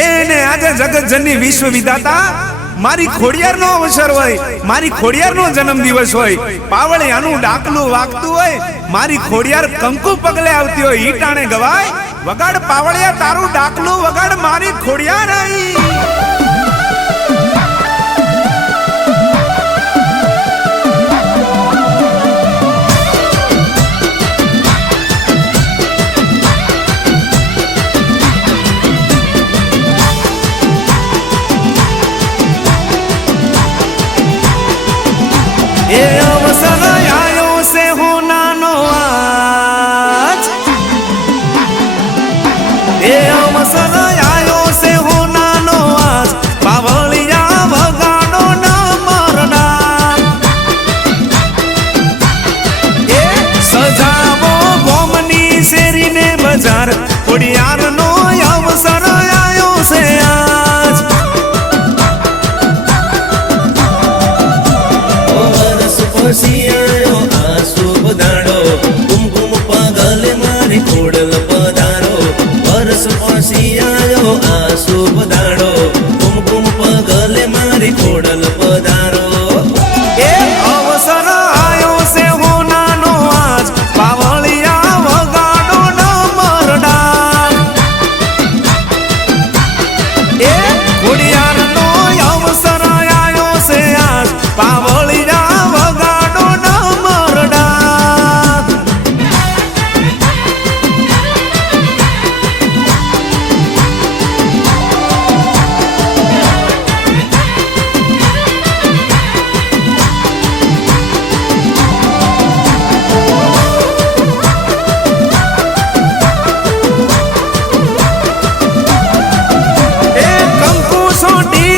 એને આજે જગતજનની વિશ્વ વિધાતા મારી ખોડિયારનો અવસર હોય, મારી ખોડિયારનો જન્મ દિવસ હોય, પાવળિયાનું ડાકલું વાગતું હોય, મારી ખોડિયાર કંકુ પગલે આવતી હોય, ઈ ટાણે ગવાય વગાડ પાવળિયા તારું ડાકલું વગાડ મારી ખોડિયાર આવી. ये अवसर आयो से होना नो आज, ये अवसर आयो से होना नो आज, पावलिया वगाड़ो ना मरना. ये सजावो गोमनी शेरी ने बजार, खोडियार नो अवसर आयो से आज. सियायो आंसू बदाड़ो, कुमकुम पागल मारी खोडल पधारो. बरस सियायो आंसू बदाड़ो, कुमकुम पागल मारी खोडल पधारो. ए अवसर आयो से होना नो आज, पावलिया वगाड़ो न मरना. ए खोडियार नो अवसर आयो से आज, पावलिया वगाड़ो न मरना. ए कंकु सोटी